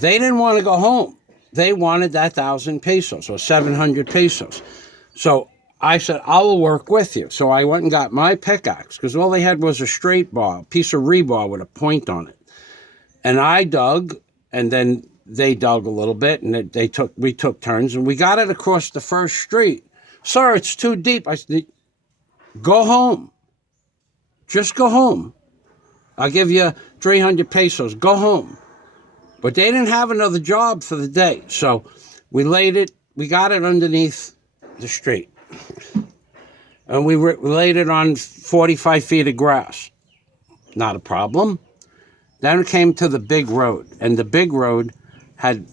they didn't want to go home. They wanted that 1,000 pesos or 700 pesos. So I said, I will work with you. So I went and got my pickaxe because all they had was a straight bar, a piece of rebar with a point on it. And I dug, and then they dug a little bit, and we took turns, and we got it across the first street. Sir, it's too deep. I said, go home. Just go home. I'll give you 300 pesos. Go home. But they didn't have another job for the day. So we got it underneath the street. And we laid it on 45 feet of grass. Not a problem. Then it came to the big road. And the big road had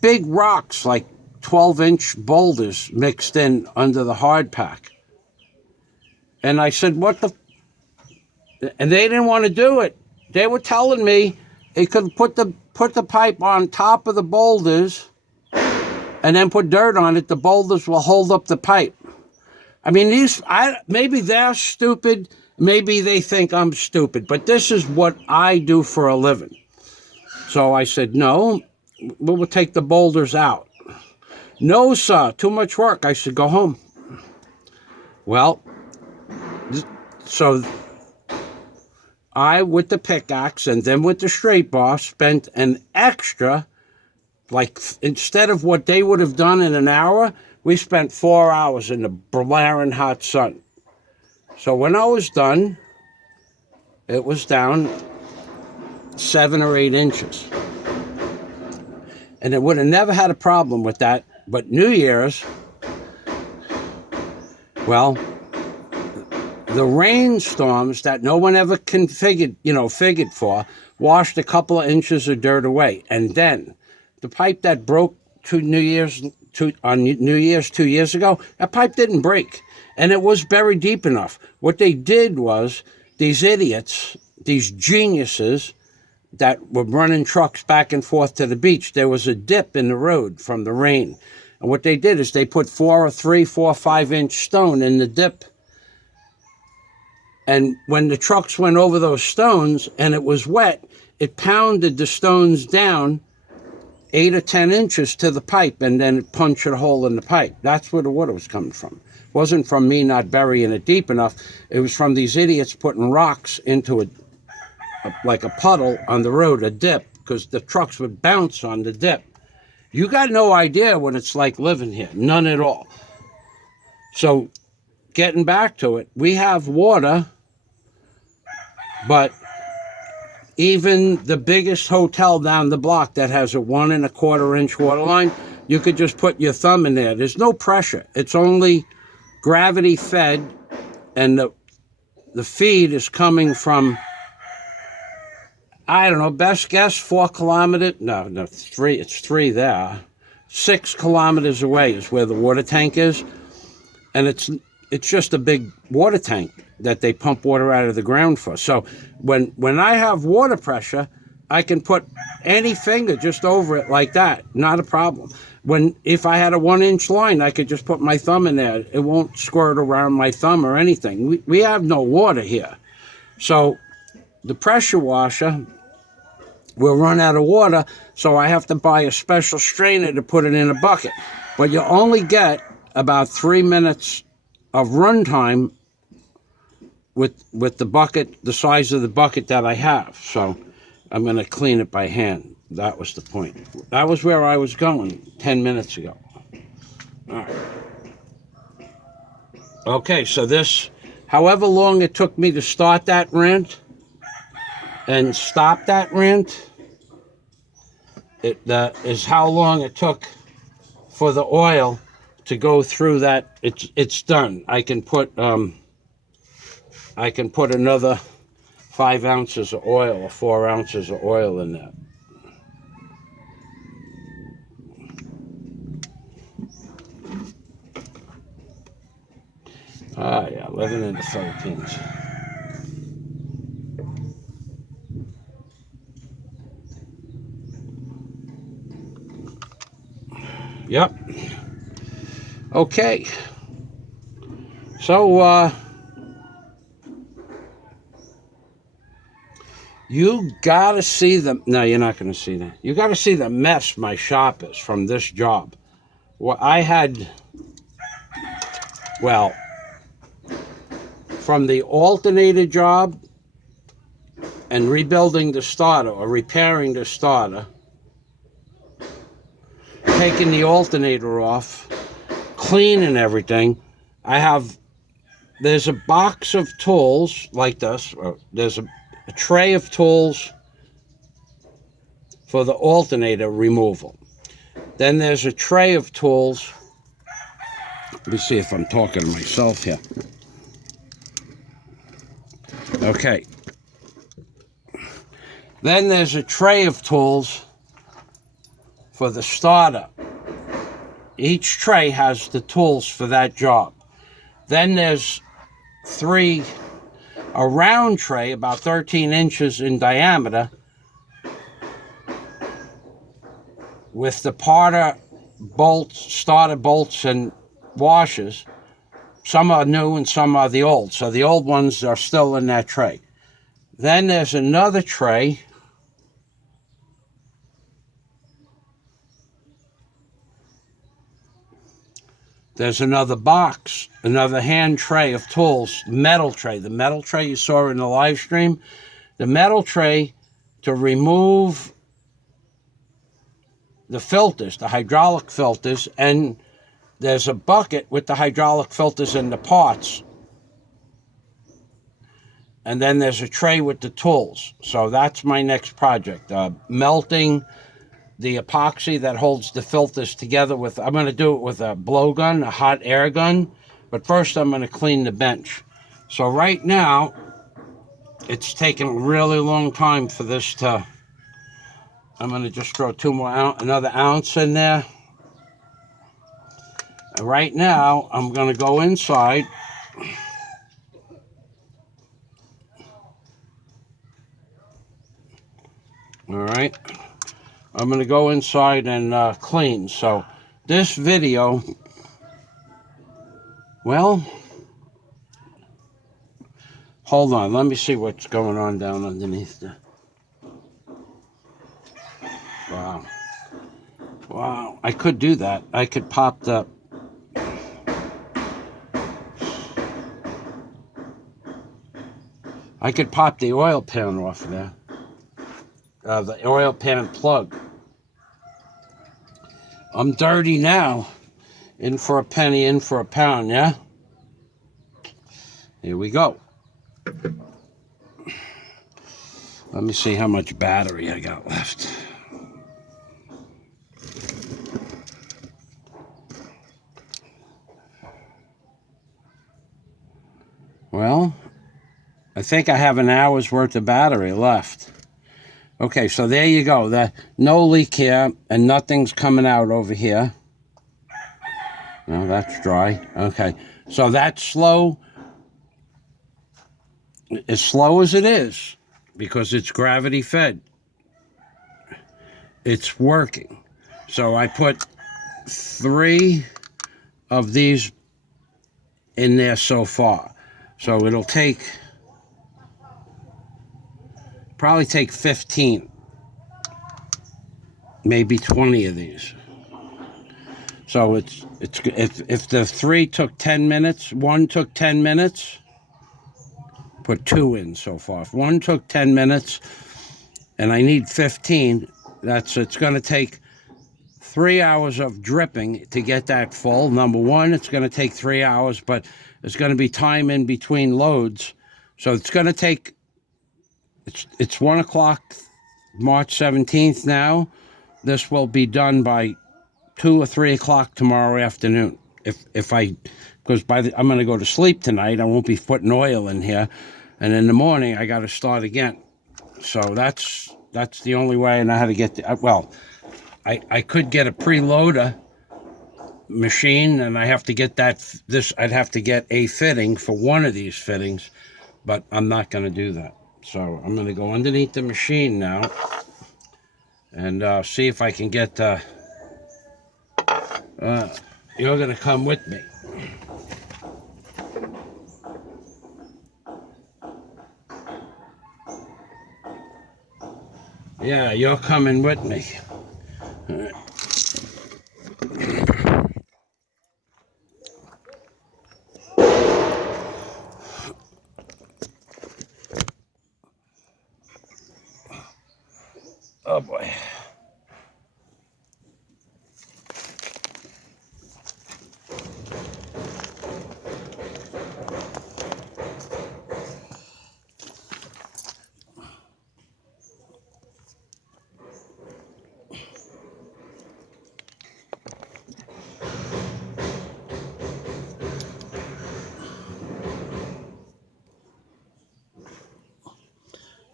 big rocks, like 12-inch boulders mixed in under the hard pack. And I said, what the... And they didn't want to do it. They were telling me they could put the pipe on top of the boulders and then put dirt on it. The boulders will hold up the pipe. I mean, maybe they're stupid. Maybe they think I'm stupid. But this is what I do for a living. So I said, no, we'll take the boulders out. No, sir, too much work. I said, go home. Well, so I, with the pickaxe and then with the straight bar, spent an extra, like instead of what they would have done in an hour, we spent 4 hours in the blaring hot sun. So when I was done, it was down 7 or 8 inches. And it would have never had a problem with that. But New Year's, well, the rainstorms that no one ever figured for, washed a couple of inches of dirt away. And then the pipe that broke on New Year's 2 years ago, that pipe didn't break. And it was buried deep enough. What they did was, these idiots, these geniuses that were running trucks back and forth to the beach, there was a dip in the road from the rain. And what they did is they put 4 or 5-inch stone in the dip. And when the trucks went over those stones and it was wet, it pounded the stones down 8 or 10 inches to the pipe, and then it punched a hole in the pipe. That's where the water was coming from. It wasn't from me not burying it deep enough. It was from these idiots putting rocks into like a puddle on the road, a dip, because the trucks would bounce on the dip. You got no idea what it's like living here. None at all. So getting back to it, we have water, but even the biggest hotel down the block that has a 1 1/4-inch water line, you could just put your thumb in there. There's no pressure. It's only gravity fed, and the feed is coming from, I don't know, best guess 4 kilometers. No, 3. It's 3 there. 6 kilometers away is where the water tank is, and it's just a big water tank that they pump water out of the ground for. So when I have water pressure, I can put any finger just over it like that. Not a problem. If I had a 1-inch line, I could just put my thumb in there. It won't squirt around my thumb or anything. We have no water here. So the pressure washer will run out of water, so I have to buy a special strainer to put it in a bucket. But you only get about 3 minutes of run time with the bucket, the size of the bucket that I have. So I'm going to clean it by hand. That was the point. That was where I was going 10 minutes ago. All right. Okay, so this, however long it took me to start that rant and stop that rant, that is how long it took for the oil to go through that. It's done. I can put another 5 ounces of oil or 4 ounces of oil in that. Yeah, living in the Philippines. Yep. Okay. So, You gotta see the, no, you're not gonna see that. You gotta see the mess my shop is from this job. Well, I had, well, from the alternator job and rebuilding the starter or repairing the starter, taking the alternator off, cleaning everything. There's a box of tools like this, or there's a tray of tools for the alternator removal. Then there's a tray of tools. Let me see if I'm talking to myself here. Okay. Then there's a tray of tools for the starter. Each tray has the tools for that job. Then there's a round tray about 13 inches in diameter with the starter bolts and washers. Some are new and some are the old. So the old ones are still in that tray. Then there's another tray There's another box, another hand tray of tools, metal tray. The metal tray you saw in the live stream. The metal tray to remove the filters, the hydraulic filters, and there's a bucket with the hydraulic filters and the parts. And then there's a tray with the tools. So that's my next project. Melting the epoxy that holds the filters together with, I'm going to do it with a blowgun, a hot air gun. But first I'm going to clean the bench. So right now, it's taken a really long time for this to, I'm going to just throw another ounce in there. And right now, I'm going to go inside. All right. I'm going to go inside and clean. So this video, well, hold on. Let me see what's going on down underneath there. Wow. Wow. I could do that. I could pop the... I could pop the oil pan off there. The oil pan plug. I'm dirty now. In for a penny, in for a pound, yeah? Here we go. Let me see how much battery I got left. Well, I think I have an hour's worth of battery left. Okay, so there you go. No leak here, and nothing's coming out over here. No, that's dry. Okay, so that's slow. As slow as it is, because it's gravity fed. It's working. So I put 3 of these in there so far. So it'll probably take 15, maybe 20 of these. So if the 3 took 10 minutes, 1 took 10 minutes, put 2 in so far. If 1 took 10 minutes and I need 15, it's going to take 3 hours of dripping to get that full. Number one, it's going to take 3 hours, but there's going to be time in between loads. So it's going to take, it's 1 o'clock, March 17th now. This will be done by 2 or 3 o'clock tomorrow afternoon. Because I'm going to go to sleep tonight. I won't be putting oil in here. And in the morning, I got to start again. So that's the only way I know how to get I could get a preloader machine, and I have to get I'd have to get a fitting for one of these fittings, but I'm not going to do that. So I'm going to go underneath the machine now and see if I can get, you're going to come with me. Yeah, you're coming with me. All right. Oh boy.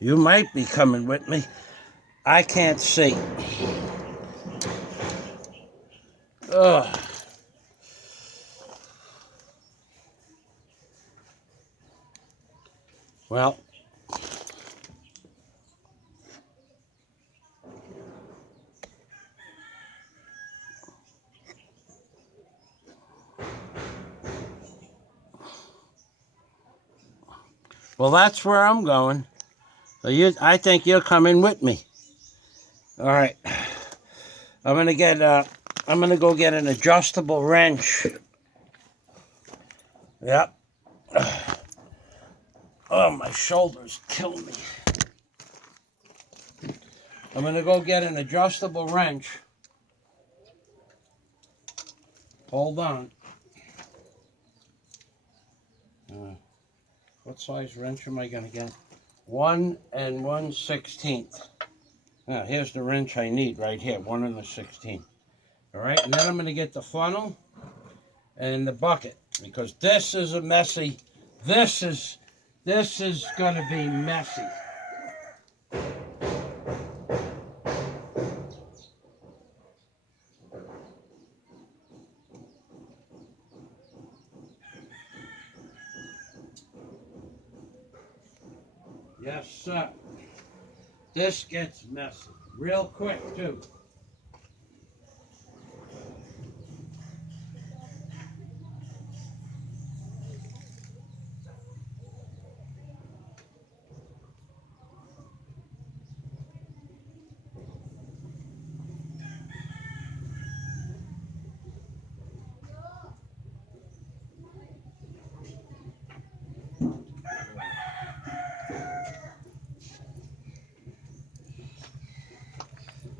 You might be coming with me. I can't see. Ugh. Well, that's where I'm going. So I think you're coming with me. All right. I'm gonna go get an adjustable wrench. Yep. Oh, my shoulders kill me. I'm gonna go get an adjustable wrench. Hold on. What size wrench am I gonna get? 1 1/16. Now, here's the wrench I need right here, 1 1/16. All right, and then I'm gonna get the funnel and the bucket because this is a messy. This is gonna be messy. Yes, sir. This gets messy real quick, too.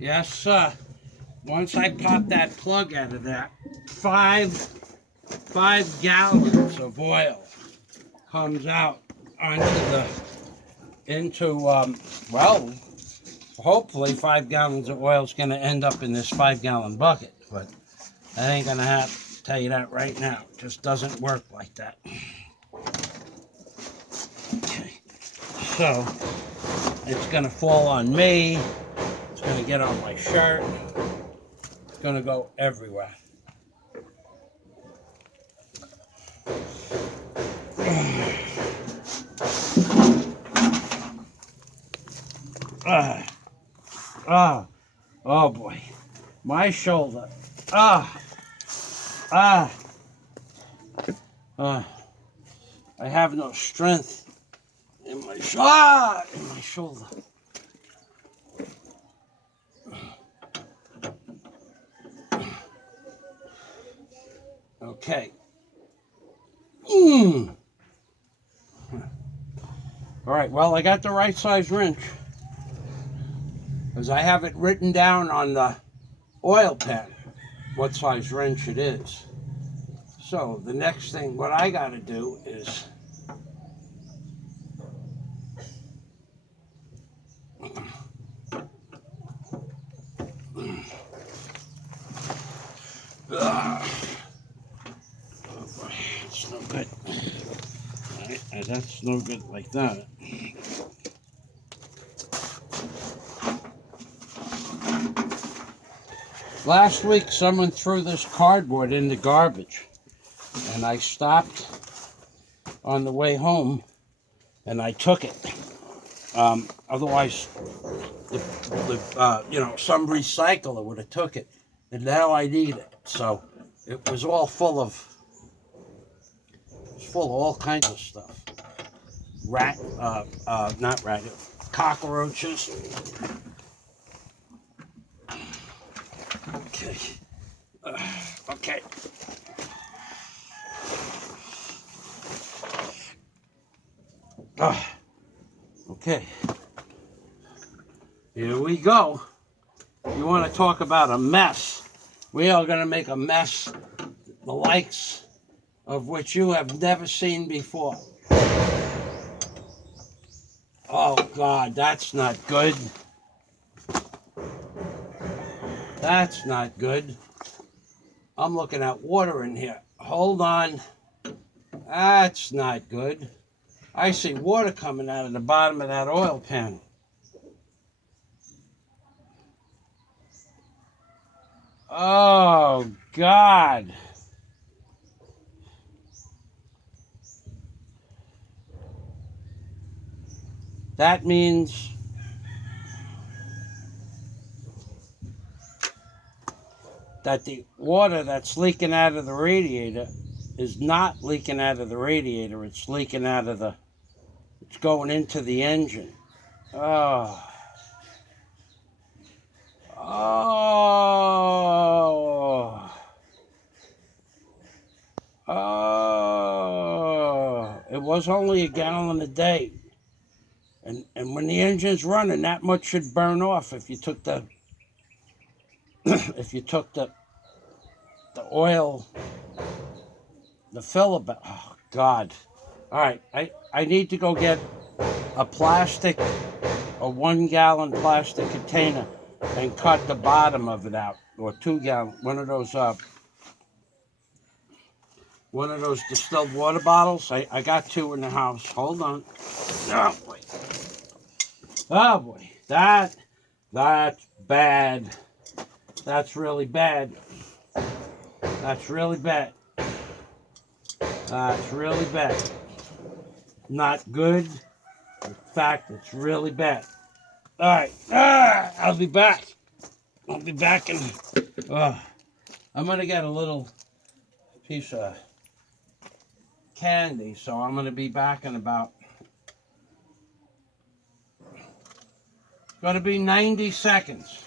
Yes, sir. Once I pop that plug out of that, 5 gallons of oil comes out well, hopefully 5 gallons of oil is going to end up in this 5-gallon bucket, but I ain't going to have to tell you that right now. It just doesn't work like that. Okay, so it's going to fall on me. It's going to get on my shirt. It's going to go everywhere. Oh boy, my shoulder. I have no strength in my shoulder. Okay. All right, well, I got the right size wrench because I have it written down on the oil pan what size wrench it is. So the next thing, what I got to do is it's no good. All right, that's no good like that. Last week, someone threw this cardboard in the garbage, and I stopped on the way home, and I took it. Otherwise, some recycler would have took it, and now I need it. So it was all full of all kinds of stuff. Not rat, cockroaches. Okay. Okay. Okay. Here we go. You want to talk about a mess? We are going to make a mess the likes of which you have never seen before. Oh, God, that's not good. That's not good. I'm looking at water in here. Hold on. That's not good. I see water coming out of the bottom of that oil pan. Oh, God. That means that the water that's leaking out of the radiator is not leaking out of the radiator. It's leaking out of the, it's going into the engine. Oh. Oh. Oh. It was only a gallon a day. And when the engine's running, that much should burn off if you took the if you took the oil, the filler. Oh, God. All right, I need to go get a 1 gallon plastic container and cut the bottom of it out, or 2 gallon, one of those distilled water bottles. I got 2 in the house. Hold on. Oh boy. Oh boy. That's bad. That's really bad. That's really bad. That's really bad. Not good. In fact, it's really bad. All right. I'll be back. I'll be back in. I'm going to get a little piece of candy, so I'm going to be back in about. It's going to be 90 seconds.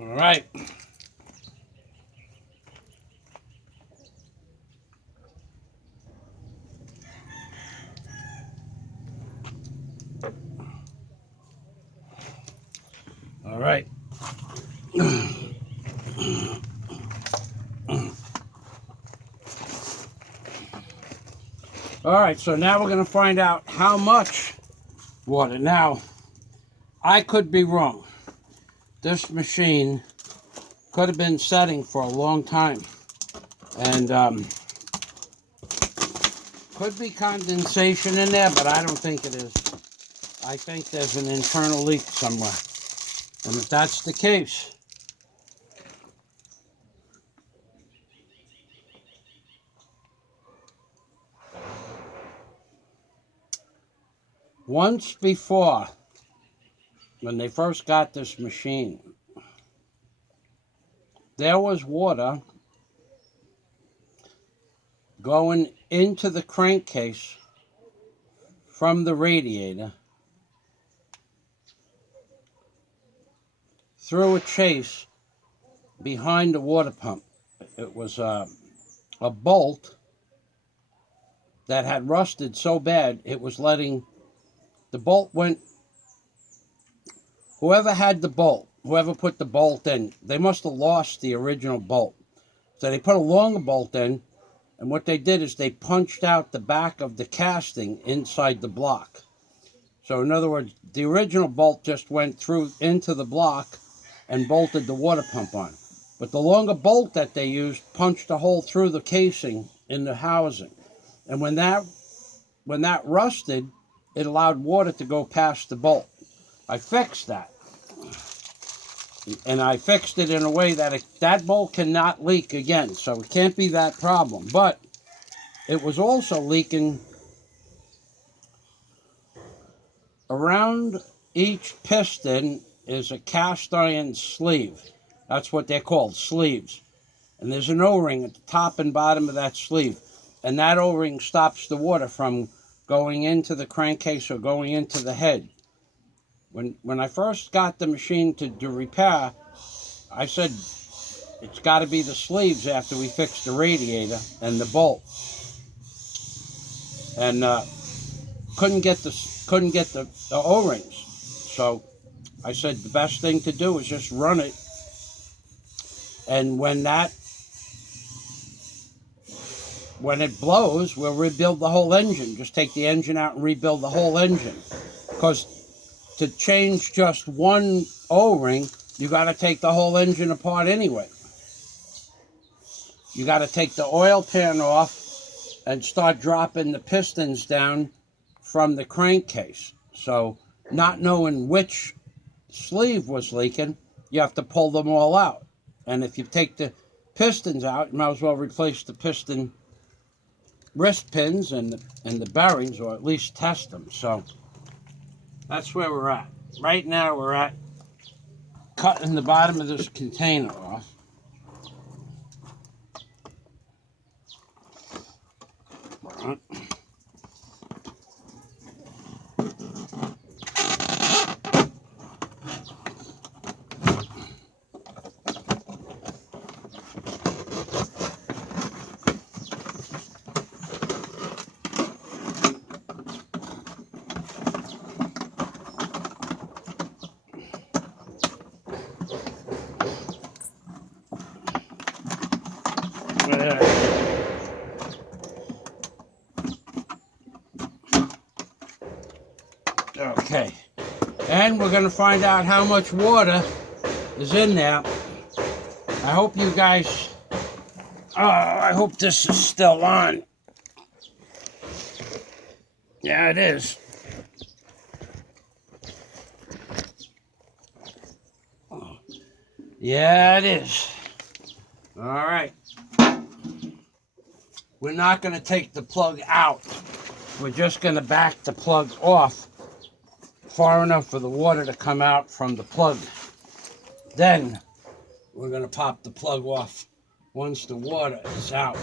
All right. All right. All right, so now we're going to find out how much water. Now, I could be wrong. This machine could have been setting for a long time. And could be condensation in there, but I don't think it is. I think there's an internal leak somewhere. And if that's the case, once before, when they first got this machine, there was water going into the crankcase from the radiator through a chase behind the water pump. It was a bolt that had rusted so bad it was letting the bolt went. Whoever had the bolt, whoever put the bolt in, they must have lost the original bolt. So they put a longer bolt in, and what they did is they punched out the back of the casting inside the block. So in other words, the original bolt just went through into the block and bolted the water pump on. But the longer bolt that they used punched a hole through the casing in the housing. And when that rusted, it allowed water to go past the bolt. I fixed that. And I fixed it in a way that that bolt cannot leak again. So it can't be that problem. But it was also leaking around each piston is a cast iron sleeve. That's what they're called, sleeves. And there's an O-ring at the top and bottom of that sleeve. And that O-ring stops the water from going into the crankcase or going into the head. When I first got the machine to do repair, I said it's got to be the sleeves after we fix the radiator and the bolt. And couldn't get the O-rings. So I said the best thing to do is just run it. And when it blows, we'll rebuild the whole engine. Just take the engine out and rebuild the whole engine. Because to change just one O-ring, you got to take the whole engine apart anyway. You got to take the oil pan off and start dropping the pistons down from the crankcase. So not knowing which sleeve was leaking, you have to pull them all out. And if you take the pistons out, you might as well replace the piston wrist pins and the bearings, or at least test them. So that's where we're at. Right now we're at cutting the bottom of this container off. Okay, and we're going to find out how much water is in there. I hope you guys, I hope this is still on. Yeah, it is. Yeah, it is. All right. We're not going to take the plug out. We're just going to back the plug off far enough for the water to come out from the plug. Then we're going to pop the plug off once the water is out.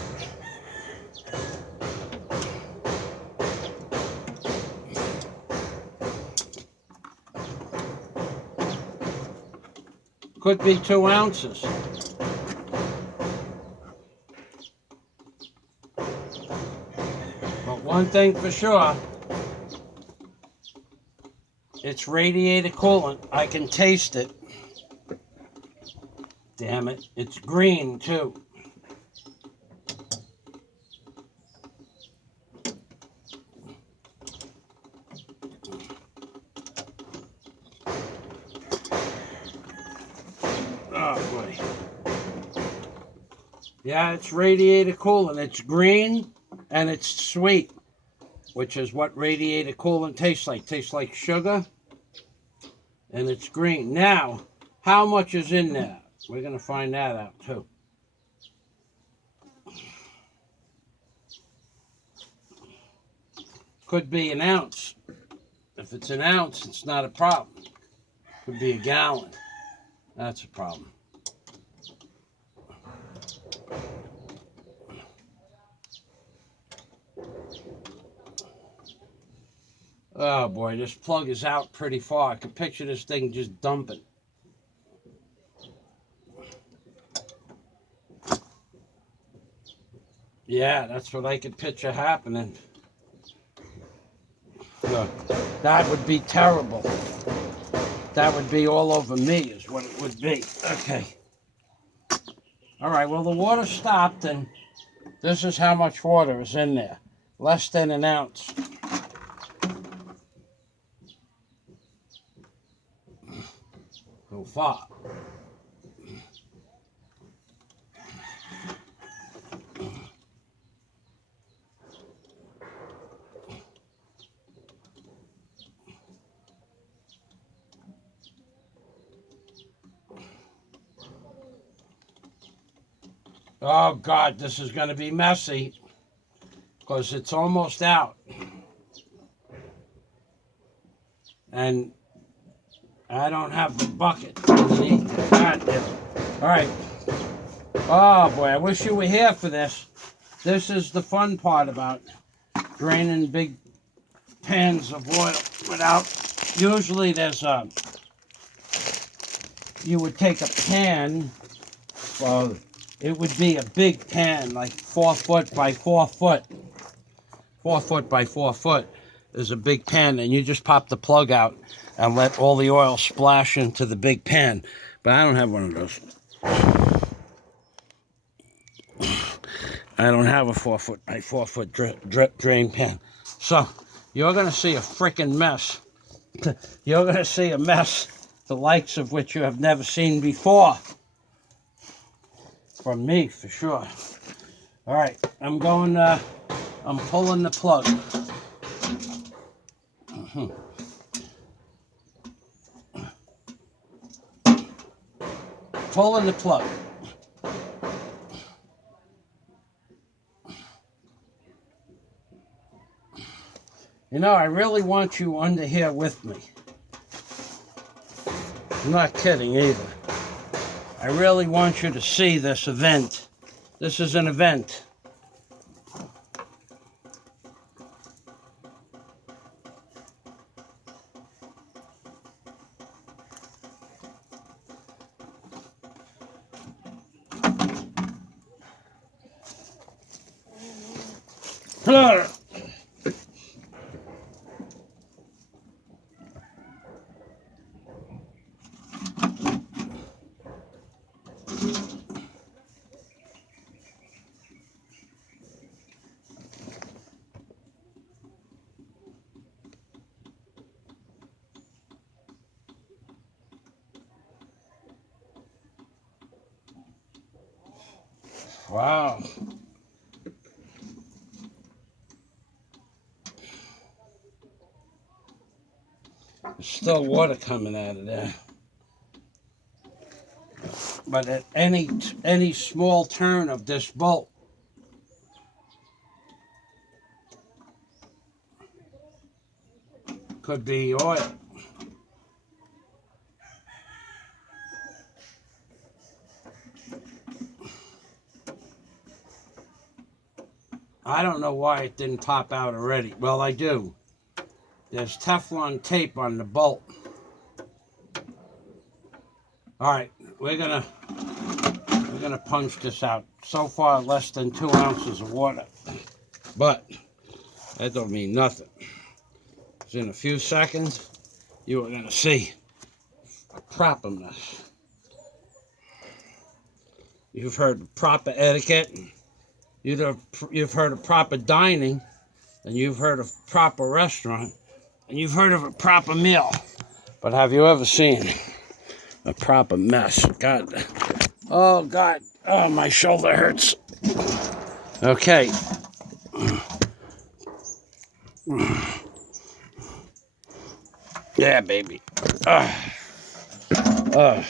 Could be 2 ounces. But one thing for sure, it's radiator coolant. I can taste it. Damn it. It's green too. boy. Yeah, it's radiator coolant. It's green and it's sweet, which is what radiator coolant tastes like. Tastes like sugar, and it's green. Now, how much is in there? We're going to find that out, too. Could be an ounce. If it's an ounce, it's not a problem. Could be a gallon. That's a problem. Oh boy, this plug is out pretty far. I could picture this thing just dumping. Yeah, that's what I could picture happening. Look, that would be terrible. That would be all over me is what it would be. Okay. All right, well, the water stopped, and this is how much water is in there. Less than an ounce. So far. Oh, God, this is going to be messy because it's almost out. And I don't have the bucket underneath it. God damn it. All right. Oh, boy, I wish you were here for this. This is the fun part about draining big pans of oil without... Usually there's a... You would take a pan... Well, it would be a big pan, like 4 foot by 4 foot. 4 foot by 4 foot is a big pan, and you just pop the plug out and let all the oil splash into the big pan. But I don't have one of those. I don't have a 4 foot by 4 foot drain pan. So you're going to see a freaking mess. You're going to see a mess, the likes of which you have never seen before. From me, for sure. All right, I'm pulling the plug. Pulling the plug. You know, I really want you under here with me. I'm not kidding either. I really want you to see this event. This is an event. Wow. There's still water coming out of there. But at any small turn of this bolt, could be oil. I don't know why it didn't pop out already. Well, I do. There's Teflon tape on the bolt. All right, we're gonna punch this out. So far, less than 2 ounces of water, but that don't mean nothing. Because in a few seconds, you are gonna see a proper mess. You've heard of proper etiquette. You've heard of proper dining, and you've heard of proper restaurant, and you've heard of a proper meal. But have you ever seen a proper mess? God, Oh, God. Oh, my shoulder hurts. Okay. Yeah, baby. Uh, huh.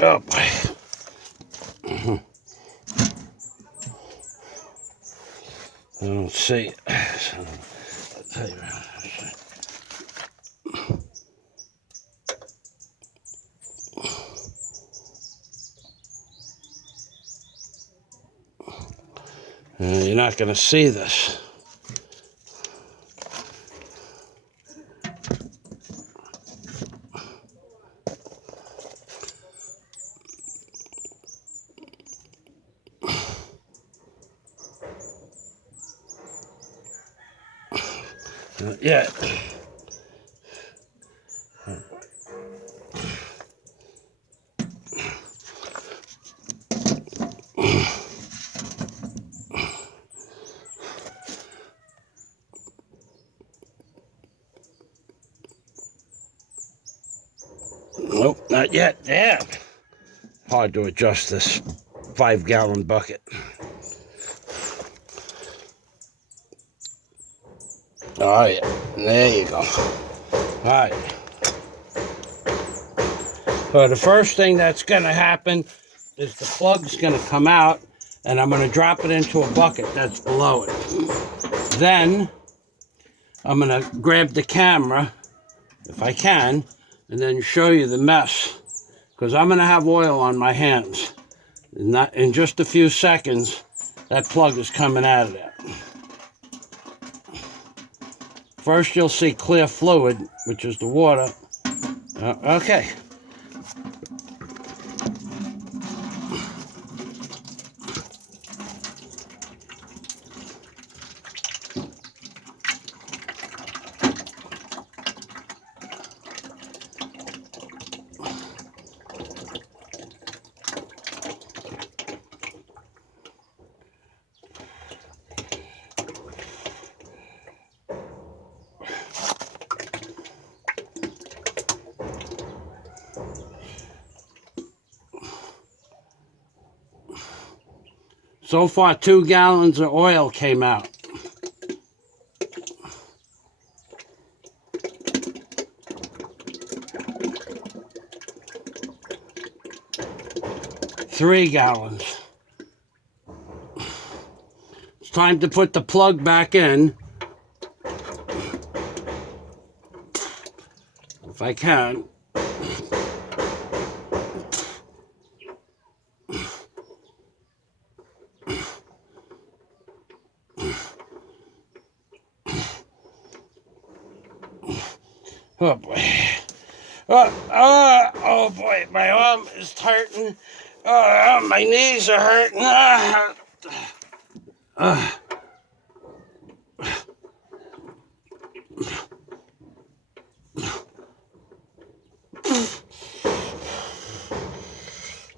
Oh, boy. I don't see it. I'll tell you. You're not going to see this. Yeah. Nope, not yet. Damn. Hard to adjust this 5-gallon bucket. Oh, yeah. There you go. All right. So the first thing that's going to happen is the plug's going to come out, and I'm going to drop it into a bucket that's below it. Then I'm going to grab the camera, if I can, and then show you the mess, because I'm going to have oil on my hands. In just a few seconds, that plug is coming out of there. First, you'll see clear fluid, which is the water. Okay. So far, 2 gallons of oil came out. Three gallons. It's time to put the plug back in. If I can. Oh boy. Oh boy, my arm is hurting. My knees are hurting.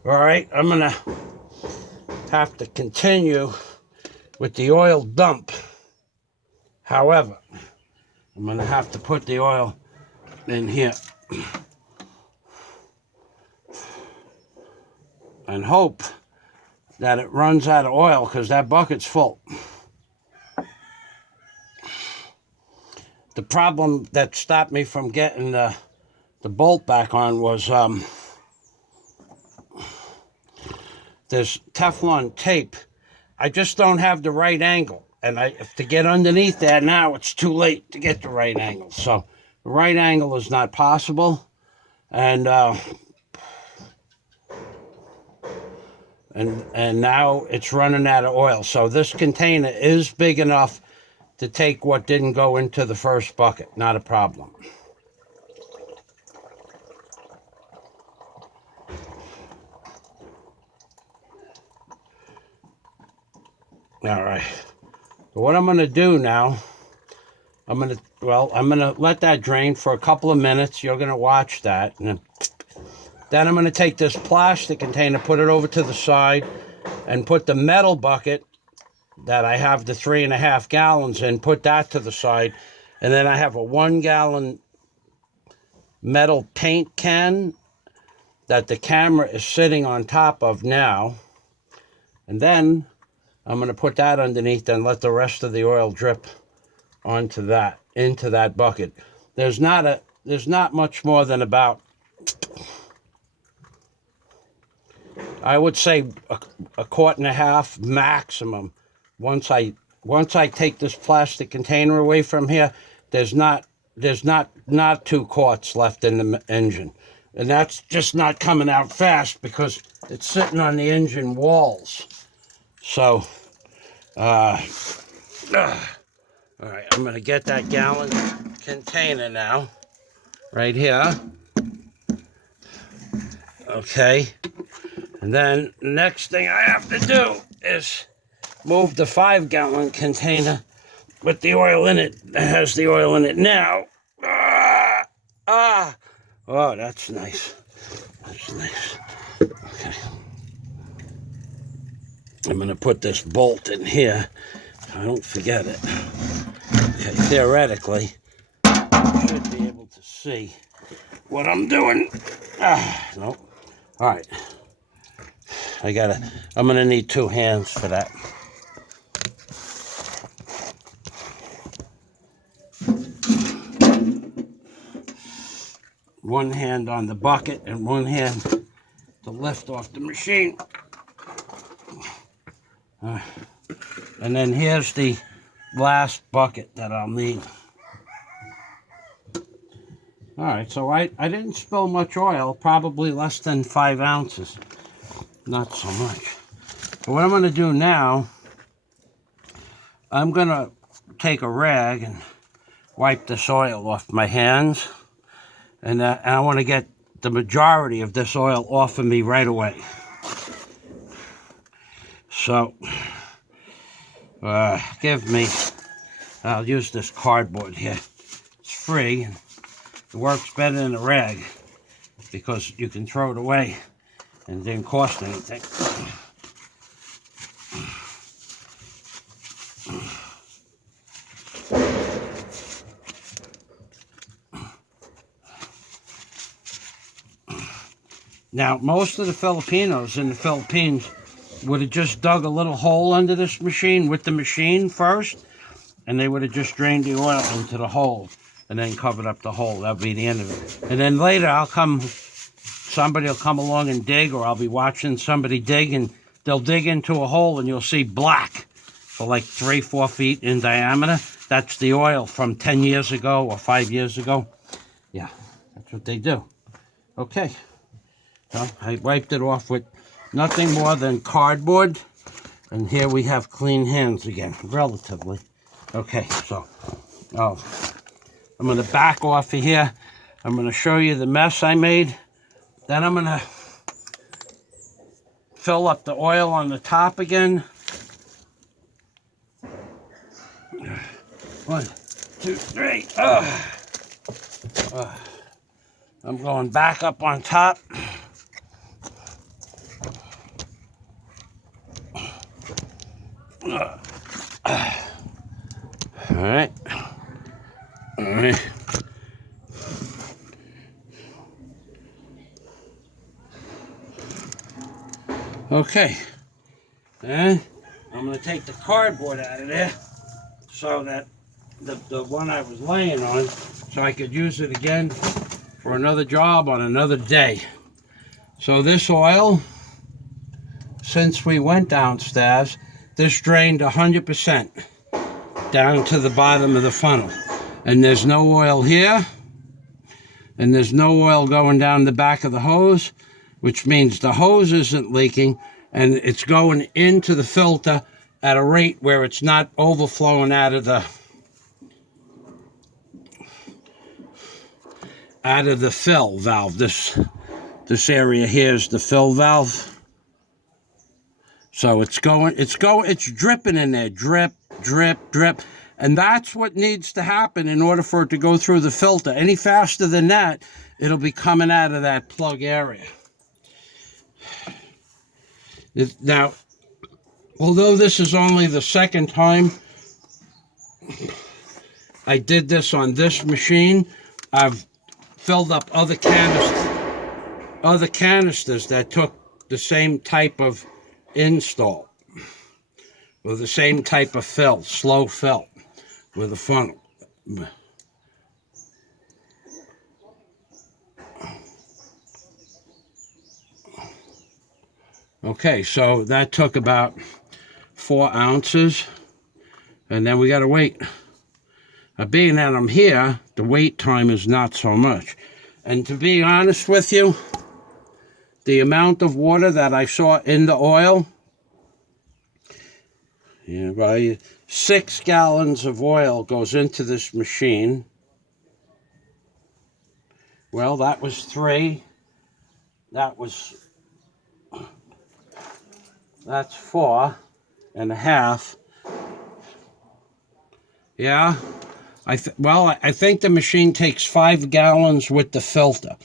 All right, I'm gonna have to continue with the oil dump. However, I'm gonna have to put the oil in here and hope that it runs out of oil, because that bucket's full. The problem that stopped me from getting the bolt back on was there's Teflon tape. I just don't have the right angle. And to get underneath there now, it's too late to get the right angle. So the right angle is not possible. And and now it's running out of oil. So this container is big enough to take what didn't go into the first bucket. Not a problem. All right. So what I'm going to do now, I'm going to let that drain for a couple of minutes. You're going to watch that. And then I'm going to take this plastic container, put it over to the side, and put the metal bucket that I have the 3.5 gallons in, put that to the side. And then I have a 1 gallon metal paint can that the camera is sitting on top of now. And then I'm going to put that underneath and let the rest of the oil drip onto that, into that bucket. There's not much more than about, I would say, a quart and a half maximum. Once I take this plastic container away from here, there's not 2 quarts left in the engine. And that's just not coming out fast because it's sitting on the engine walls. So, all right, I'm going to get that gallon container now, right here. Okay. And then the next thing I have to do is move the 5 gallon container with the oil in it. That has the oil in it now. Oh, that's nice. That's nice. Okay. I'm going to put this bolt in here so I don't forget it. Okay, theoretically, I should be able to see what I'm doing. Nope. All right. I'm going to need 2 hands for that. One hand on the bucket and one hand to lift off the machine. And then here's the last bucket that I'll need. All right, so I didn't spill much oil, probably less than 5 ounces. Not so much. So what I'm going to do now, I'm going to take a rag and wipe this oil off my hands. And I want to get the majority of this oil off of me right away. So, I'll use this cardboard here. It's free. And it works better than a rag because you can throw it away and it didn't cost anything. Now, most of the Filipinos in the Philippines would have just dug a little hole under this machine with the machine first, and they would have just drained the oil into the hole and then covered up the hole. That would be the end of it. And then later somebody will come along and dig, or I'll be watching somebody dig, and they'll dig into a hole and you'll see black for like 3-4 feet in diameter. That's the oil from 10 years ago or 5 years ago. Yeah, that's what they do. Okay. So I wiped it off with nothing more than cardboard. And here we have clean hands again, relatively. Okay, so I'm going to back off of here. I'm going to show you the mess I made. Then I'm going to fill up the oil on the top again. 1, 2, 3. I'm going back up on top. All right. Okay. And I'm going to take the cardboard out of there so that the one I was laying on, so I could use it again for another job on another day. So this oil, since we went downstairs, this drained 100% down to the bottom of the funnel. And there's no oil here. And there's no oil going down the back of the hose, which means the hose isn't leaking. and it's going into the filter at a rate where it's not overflowing out of the fill valve. This area here is the fill valve. So it's dripping in there, drip, drip, drip. And that's what needs to happen in order for it to go through the filter. Any faster than that, it'll be coming out of that plug area. Now, although this is only the second time I did this on this machine, I've filled up other canisters that took the same type of install, or the same type of fill, slow fill, with a funnel. Okay, so that took about 4 ounces, and then we got to wait. Being that I'm here, the wait time is not so much. And to be honest with you, the amount of water that I saw in the oil, by 6 gallons of oil goes into this machine. Well, that was 3. That's 4.5. Yeah. I think the machine takes 5 gallons with the filter.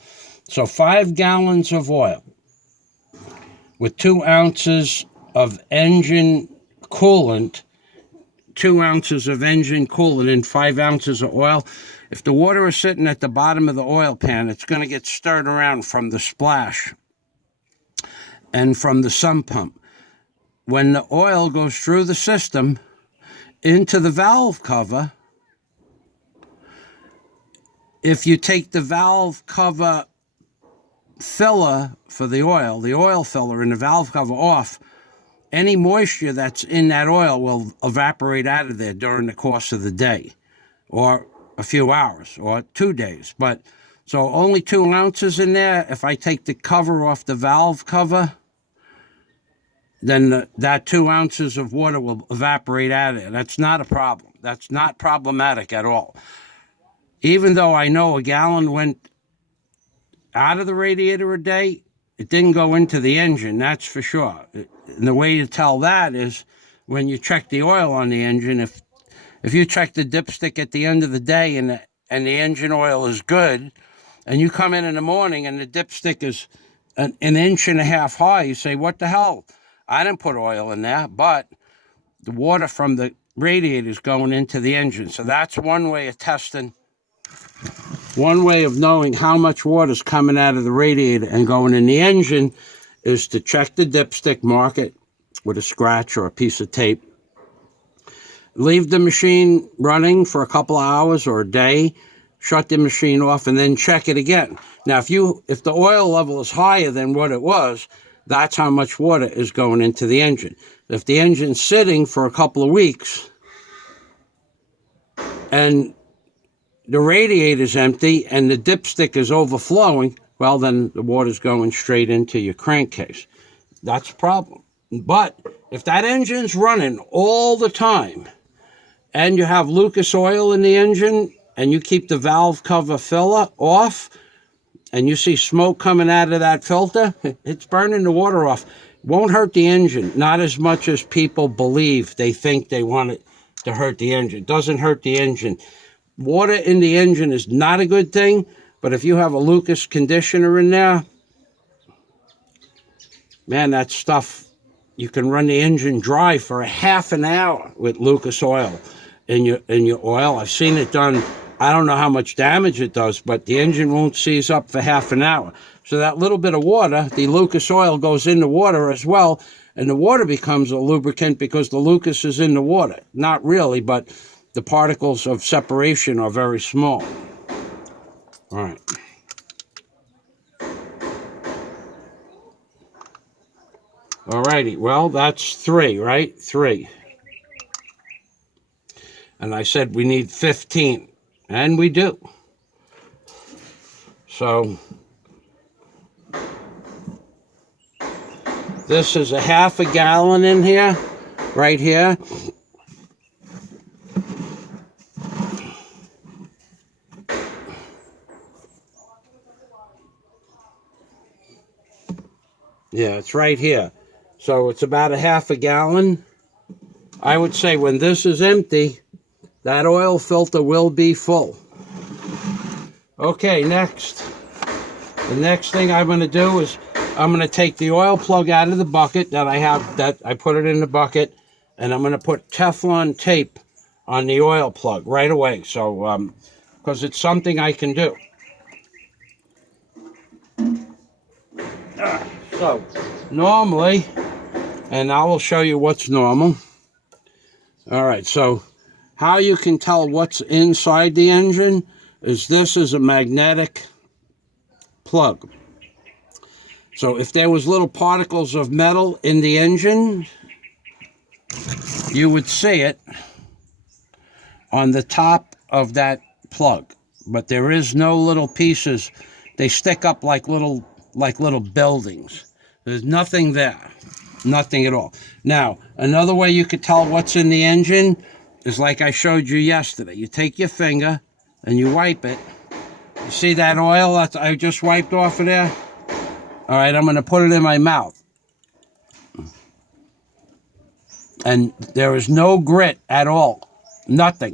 So 5 gallons of oil with 2 ounces of engine coolant, 2 ounces of engine coolant and 5 ounces of oil. If the water is sitting at the bottom of the oil pan, it's going to get stirred around from the splash and from the sump pump. When the oil goes through the system into the valve cover, if you take the valve cover filler for the oil filler and the valve cover off, any moisture that's in that oil will evaporate out of there during the course of the day, or a few hours, or 2 days. But so only 2 ounces in there. If I take the cover off the valve cover, then that 2 ounces of water will evaporate out of there. That's not a problem. That's not problematic at all. Even though I know a gallon went out of the radiator a day, it didn't go into the engine, that's for sure. And the way to tell that is when you check the oil on the engine. If you check the dipstick at the end of the day and the engine oil is good, and you come in the morning and the dipstick is an inch and a half high, you say, what the hell? I didn't put oil in there, but the water from the radiator is going into the engine. So that's one way of testing. One way of knowing how much water is coming out of the radiator and going in the engine is to check the dipstick, mark it with a scratch or a piece of tape. Leave the machine running for a couple of hours or a day, shut the machine off, and then check it again. Now, if the oil level is higher than what it was, that's how much water is going into the engine. If the engine's sitting for a couple of weeks and the radiator's empty and the dipstick is overflowing, well, then the water's going straight into your crankcase. That's a problem. But if that engine's running all the time and you have Lucas oil in the engine and you keep the valve cover filler off and you see smoke coming out of that filter, it's burning the water off. Won't hurt the engine, not as much as people believe. They think they want it to hurt the engine. It doesn't hurt the engine. Water in the engine is not a good thing, but if you have a Lucas conditioner in there, man, that stuff, you can run the engine dry for a half an hour with Lucas oil in your oil. I've seen it done. I don't know how much damage it does, but the engine won't seize up for half an hour. So that little bit of water, the Lucas oil goes in the water as well, and the water becomes a lubricant because the Lucas is in the water. Not really, but the particles of separation are very small. All right. All righty. Well, that's 3, right? 3. And I said we need 15. And we do. So This is a half a gallon in here, right here. Yeah, it's right here. So it's about a half a gallon. I would say when this is empty, that oil filter will be full. Okay, next. The next thing I'm going to do is I'm going to take the oil plug out of the bucket that I have, that I put it in the bucket, and I'm going to put Teflon tape on the oil plug right away. So, because it's something I can do. So, normally, and I will show you what's normal. All right, so how you can tell what's inside the engine is this is a magnetic plug. So if there was little particles of metal in the engine, you would see it on the top of that plug. But there is no little pieces. They stick up like little buildings. There's nothing there. Nothing at all. Now, another way you could tell what's in the engine is like I showed you yesterday. You take your finger and you wipe it. You see that oil that I just wiped off of there? All right, I'm going to put it in my mouth. And there is no grit at all. Nothing.